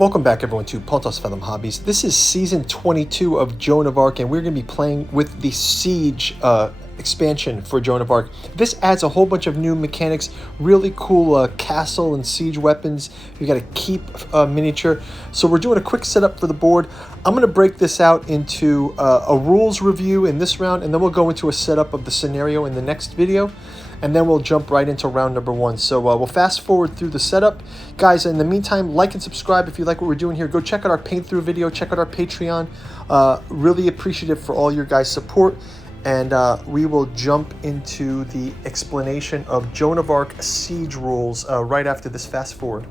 Welcome back everyone to Pontos Phelim Hobbies. This is season 22 of Joan of Arc, and we're going to be playing with the Seige expansion for Joan of Arc. This adds a whole bunch of new mechanics, really cool castle and siege weapons. You got a keep miniature. So we're doing a quick setup for the board. I'm going to break this out into a rules review in this round, and then we'll go into a setup of the scenario in the next video. And then we'll jump right into round number one. So we'll fast forward through the setup. Guys, in the meantime, like and subscribe if you like what we're doing here. Go check out our paint through video. Check out our Patreon. Really appreciative for all your guys' support. And we will jump into the explanation of Joan of Arc siege rules right after this fast forward.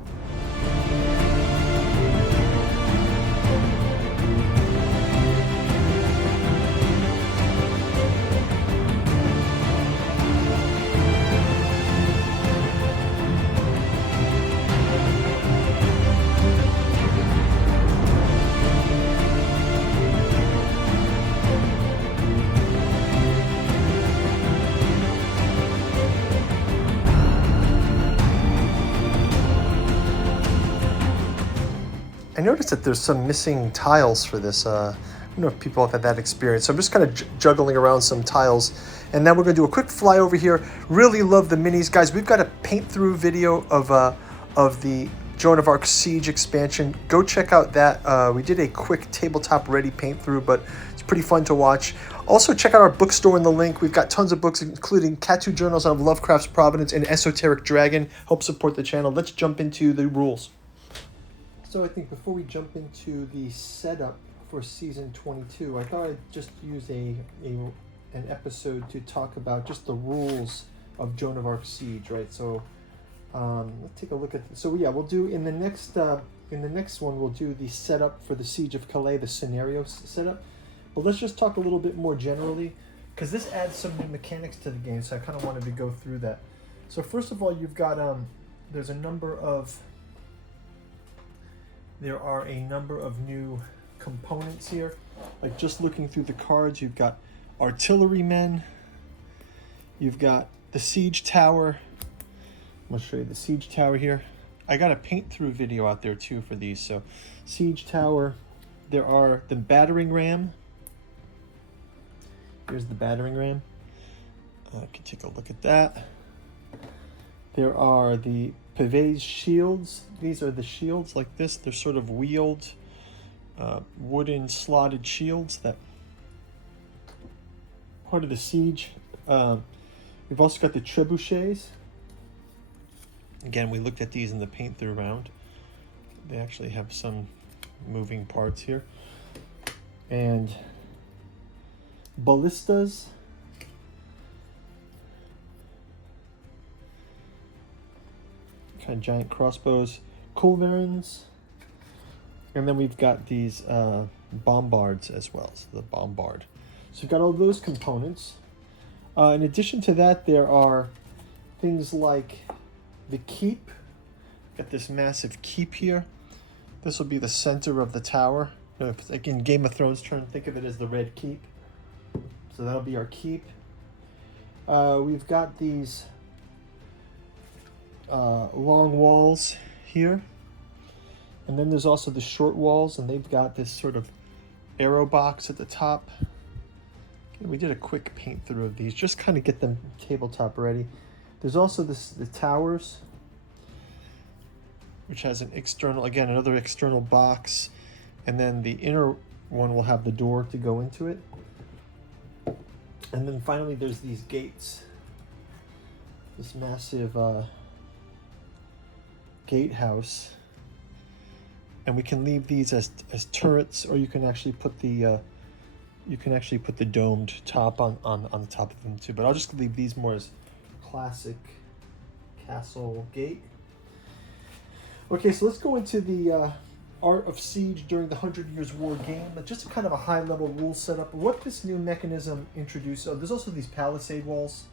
I noticed that there's some missing tiles for this. I don't know if people have had that experience. So I'm just kind of juggling around some tiles. And then we're going to do a quick fly over here. Really love the minis. Guys, we've got a paint through video of the Joan of Arc Siege expansion. Go check out that. We did a quick tabletop ready paint through, but it's pretty fun to watch. Also check out our bookstore in the link. We've got tons of books, including Tattoo Journals on Lovecraft's Providence and Esoteric Dragon. Help support the channel. Let's jump into the rules. So I think before we jump into the setup for season 22, I thought I'd just use an episode to talk about just the rules of Joan of Arc Siege, right? So let's take a look at. So yeah, we'll do in the next one we'll do the setup for the Siege of Calais, the scenario setup. But let's just talk a little bit more generally, because this adds some new mechanics to the game. So I kind of wanted to go through that. So first of all, you've got there's a number of. There are a number of new components here. Like just looking through the cards, you've got artillerymen, you've got the siege tower. I'm gonna show you the siege tower here. I got a paint through video out there too for these. So siege tower, there are the battering ram. Here's the battering ram. I can take a look at that. There are the Pavés shields. These are the shields like this. They're sort of wheeled, wooden slotted shields that part of the siege. We've also got the trebuchets. Again, we looked at these in the paint through round. They actually have some moving parts here. And ballistas. Kind of giant crossbows, culverins, and then we've got these bombards as well. So the bombard. So we've got all those components. In addition to that, there are things like the keep. Got this massive keep here. This will be the center of the tower. Like in Game of Thrones terms, think of it as the red keep. So that'll be our keep. We've got these long walls here, and then there's also the short walls, and they've got this sort of arrow box at the top. Okay, we did a quick paint through of these, just kind of get them tabletop ready. There's also the towers, which has an external, again, another external box, and then the inner one will have the door to go into it. And then finally there's these gates, this massive gatehouse, and we can leave these as turrets, or you can actually put the domed top on the top of them too. But I'll just leave these more as classic castle gate. Okay, so let's go into the Art of Siege during the 100 Years' War game. But just kind of a high-level rule setup. What this new mechanism introduced. So there's also these palisade walls,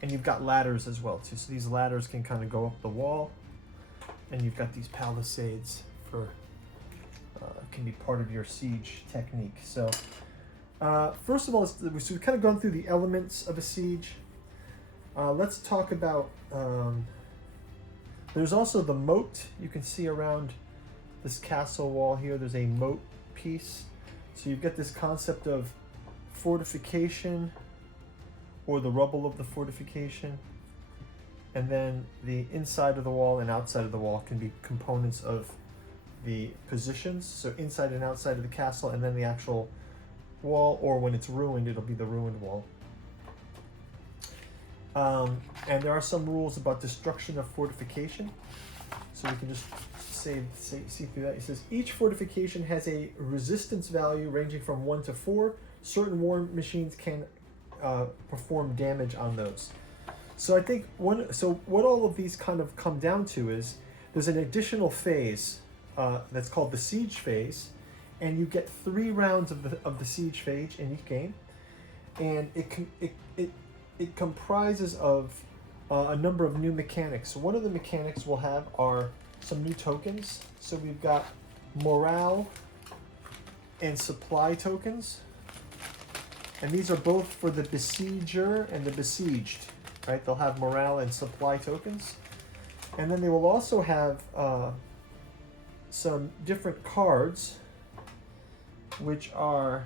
and you've got ladders as well too. So these ladders can kind of go up the wall. And you've got these palisades for can be part of your siege technique. So first of all, we've kind of gone through the elements of a siege. Let's talk about There's also the moat you can see around this castle wall here. There's a moat piece. So you get this concept of fortification or the rubble of the fortification. And then the inside of the wall and outside of the wall can be components of the positions. So inside and outside of the castle, and then the actual wall, or when it's ruined, it'll be the ruined wall. And there are some rules about destruction of fortification. So we can just see through that. It says each fortification has a resistance value ranging from 1 to 4. Certain war machines can perform damage on those. So I think what all of these kind of come down to is there's an additional phase that's called the siege phase, and you get 3 rounds of the siege phase in each game, and it comprises of a number of new mechanics. So one of the mechanics we'll have are some new tokens. So we've got morale and supply tokens, and these are both for the besieger and the besieged. Right, they'll have morale and supply tokens, and then they will also have some different cards, which are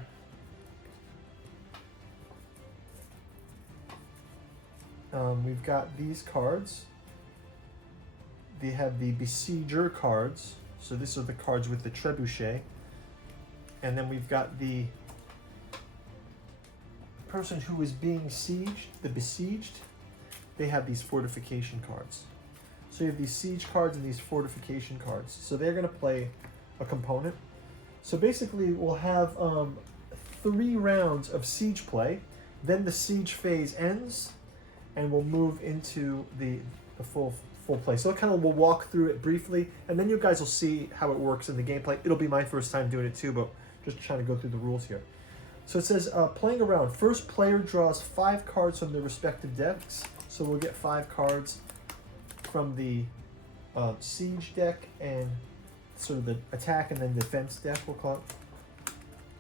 we've got these cards. They have the besieger cards, so these are the cards with the trebuchet, and then we've got the person who is being sieged, the besieged. They have these fortification cards. So you have these siege cards and these fortification cards. So they're going to play a component. So basically we'll have 3 rounds of siege play. Then the siege phase ends, and we'll move into the full play. So we'll walk through it briefly, and then you guys will see how it works in the gameplay. It'll be my first time doing it too, but just trying to go through the rules here. So it says playing around. First player draws 5 cards from their respective decks. So we'll get 5 cards from the siege deck and sort of the attack and then defense deck, we'll call it.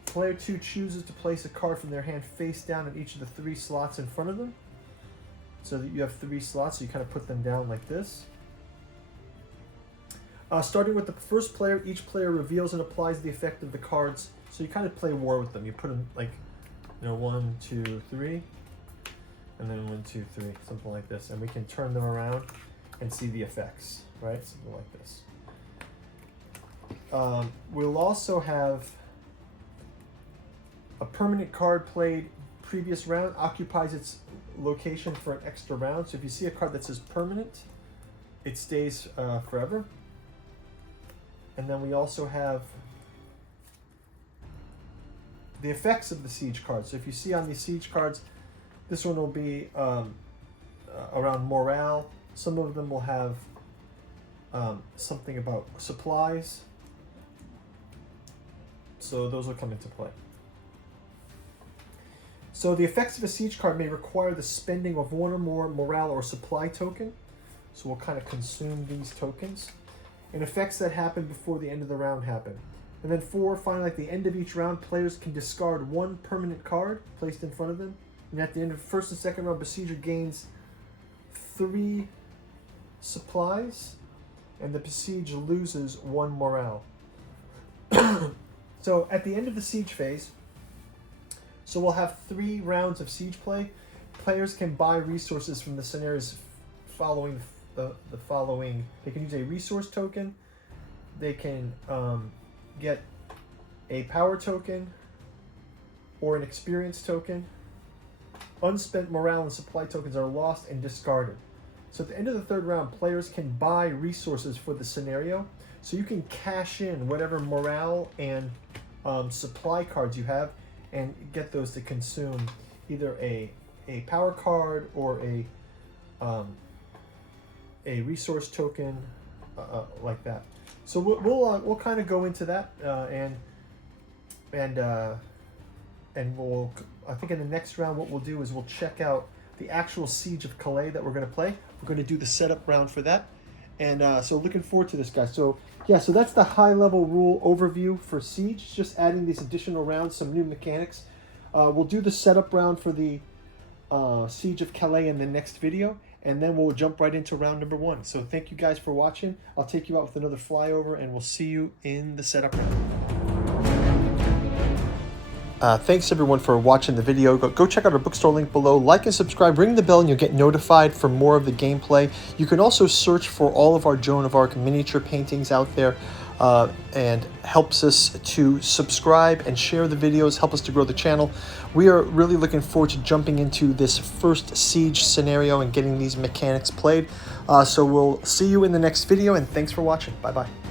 Player 2 chooses to place a card from their hand face down in each of the 3 slots in front of them. So that you have 3 slots, so you kind of put them down like this. Starting with the first player, each player reveals and applies the effect of the cards. So you kind of play war with them. You put them like, 1, 2, 3. And then 1, 2, 3, something like this. And we can turn them around and see the effects, right? Something like this. We'll also have a permanent card played previous round occupies its location for an extra round. So if you see a card that says permanent, it stays forever. And then we also have the effects of the siege cards. So if you see on these siege cards, this one will be around morale. Some of them will have something about supplies. So those will come into play. So the effects of a siege card may require the spending of 1 or more morale or supply token. So we'll kind of consume these tokens. And effects that happen before the end of the round happen. And then 4, finally, at the end of each round, players can discard 1 permanent card placed in front of them. And at the end of the first and second round, besieger gains 3 supplies, and the besieged loses 1 morale. So at the end of the siege phase, so we'll have 3 rounds of siege play. Players can buy resources from the scenarios following the following. They can use a resource token. They can get a power token or an experience token. Unspent morale and supply tokens are lost and discarded. So at the end of the 3rd round, players can buy resources for the scenario. So you can cash in whatever morale and supply cards you have and get those to consume either a power card or a resource token like that. So we'll kind of go into that and we'll, I think in the next round what we'll do is we'll check out the actual Siege of Calais that we're going to play. We're going to do the setup round for that. And so looking forward to this, guys. So yeah, so that's the high-level rule overview for Siege. Just adding these additional rounds, some new mechanics. We'll do the setup round for the Siege of Calais in the next video. and then we'll jump right into round number 1. So thank you guys for watching. I'll take you out with another flyover, and we'll see you in the setup round. Thanks everyone for watching the video. Go check out our bookstore link below. Like and subscribe, ring the bell, and you'll get notified for more of the gameplay. You can also search for all of our Joan of Arc miniature paintings out there, and helps us to subscribe and share the videos, help us to grow the channel. We are really looking forward to jumping into this first Siege scenario and getting these mechanics played. So we'll see you in the next video, and thanks for watching. Bye-bye.